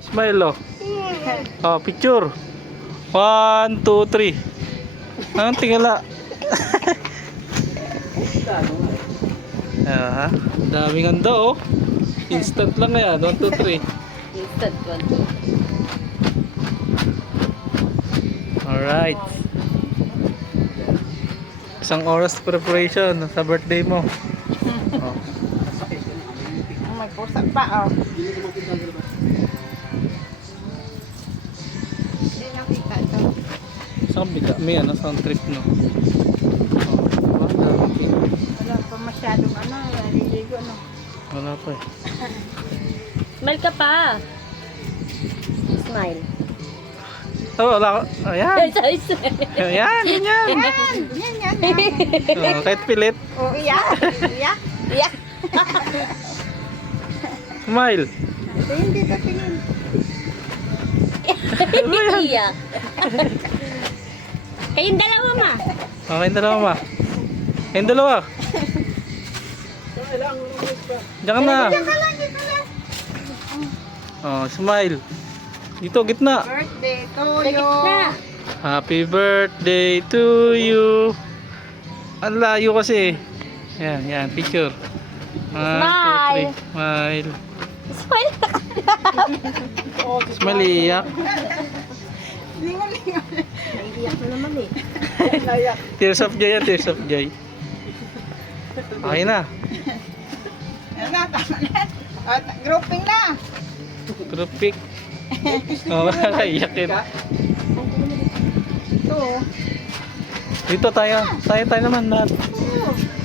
Smile, oh. Oh, picture. 1, 2, 3. Ang tingala. Ah, daming handa, oh. Instant lang yan. 1, 2, 3. Instant 1, 2. Alright. Isang oras preparation sa birthday mo. Oh. May pusa pa, oh. Hindi nakita ito. Saan biga? May ano, sound trip, no? Oh, daming cake. Wala pa masyadong naliligo, ano. Wala pa eh. Smile ka pa. Smile. Oh, wala ka. Ayan. Sorry, smile. Ayan, ganyan. Yan. Oh, kahit pilit. Oh, iyak. Iyak. Iyak. Smile. Ito hindi ito tingin. Iyak. Kayong dalawa, ma. Okay, dalawa ma. Kayong dalawa. Diyan ka na. Diyan ka lang, diyan ka lang. Oh, smile. Dito, gitna. Birthday to Sa you. gitna. Happy birthday to you. Ang layo kasi. Yan, picture. 1, 2, 3. Smile. Smile ka. Smile, iyak. Lingon-lingon. Naiiyak na naman eh. Tears of joy yan, tears of joy. Okay na. Yan na, tama na. At grouping na. Group pic. Oh, nakakaiyak yun. Ito. Dito tayo. Tayo naman lahat.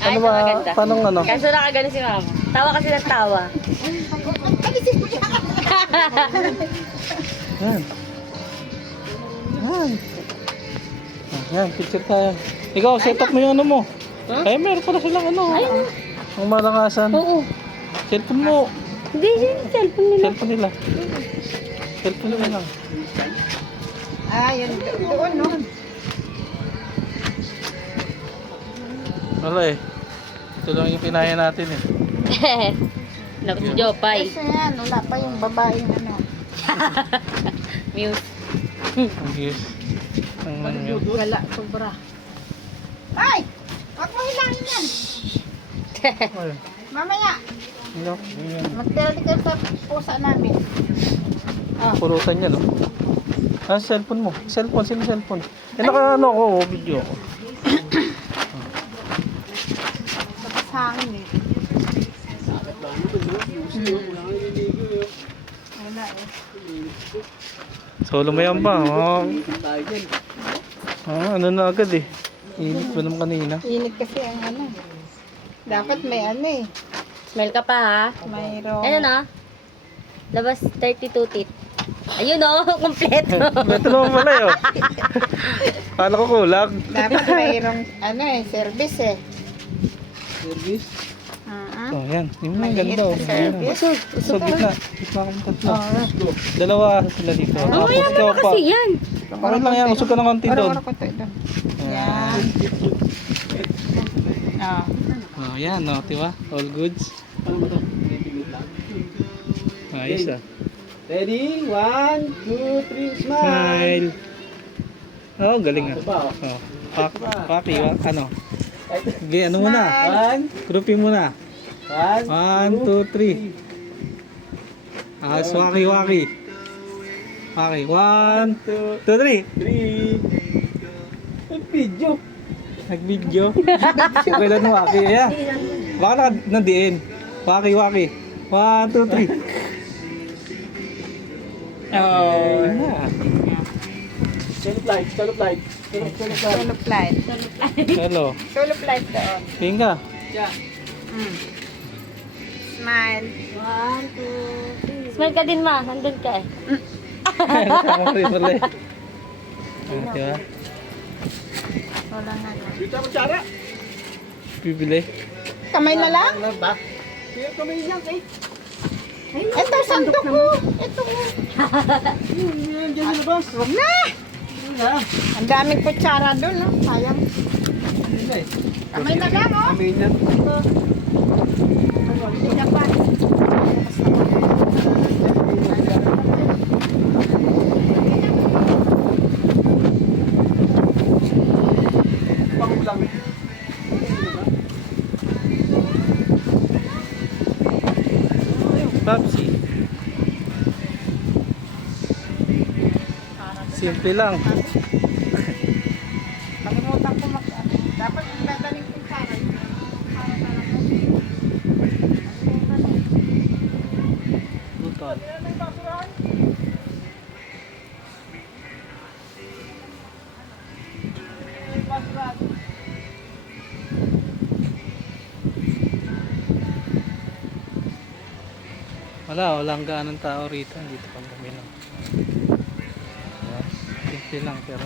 Ay, Ano ba? maganda. Paano ano? Kaso nakagano si mama. Tawa kasi ng tawa. Yan. Yan. Yan, picture tayo. Ikaw, set up mo yung ano mo. Ay, meron pala silang ano. Ang malakasan. Oo. Cellphone mo. Hindi, yung cellphone nila. Cellphone nila. Cellphone nila lang. Ah, yun doon, no? Wala eh. Ito lang yung pinaya natin eh. Naku si Jopay. Kasi yan, wala pa yung babaeng ano. Mute. Ang yes. Ang menu. Gala, sobra. Ay! Huwag mo hilangin yan. Ay, Mamaya, ano? mag-tell ka sa pusa namin. Purutan niya, no? Ah, cellphone mo. Cellphone, sino cellphone? Eh, naka ano ako, video ako. Tapos hangin eh. Wala eh. Solo mo yan ba? Oh. Ah, ano na agad eh. Init pa naman kanina. Init kasi ang ano. Dapat may ano eh. Smile ka pa ha. Mayroong... Ayun na. Labas 32 teeth. Ayun o, kompleto. Ito naman pala yun. Kala ko kulang. Dapat mayroong ano eh, service eh. Service? Uh-huh. Oh, yan. Yung mga Maliit ganda. na service. So, gitna. Gitna kong tatlo. Dalawa sila dito. Oh, yan ikaw naman kasi yan. Okay lang yan. Usog ka ng konti doon. Oro ko ito. Yan. Ah. Oh, yan. Oh, diba? All goods. Ayos ah. Ready? 1, 2, 3, smile! Smile. Oh, galing ah. Ba? Oh. Paki, ano? Okay, ano muna? Grouping muna. 1, 1, 2, 3. Ah, waki. Okay, 1, 2, 3. 3. Ang video. Nag-video. Okay lang waki. Ayan. Baka nandiin. Waki. 1, 2, 3. Oh, yeah. Stand up light. Tulip light. Hello. Tulip light doon. Pinga. Smile. 1, 2, 3. Smile ka din ma. Nandun ka eh. Kasama rin pala eh. Ah, diba? Wala na. Dito mo, Chara. Bibili. Kamay na lang? Ano ba? Kaya kami yan, eh. Ito, sandok ko. Ito. Yan, dyan sa labas. Huwag na. Ang daming kutsara doon, no? Sayang. Kamay na lang, oh. Kami yan. Hindi na pa. Papsi. Simple lang. Kalimutan ko dapat dadaling kong para. Para talaga. Butol. Walang gaanong tao rito. Dito pang kami lang. Simple lang pero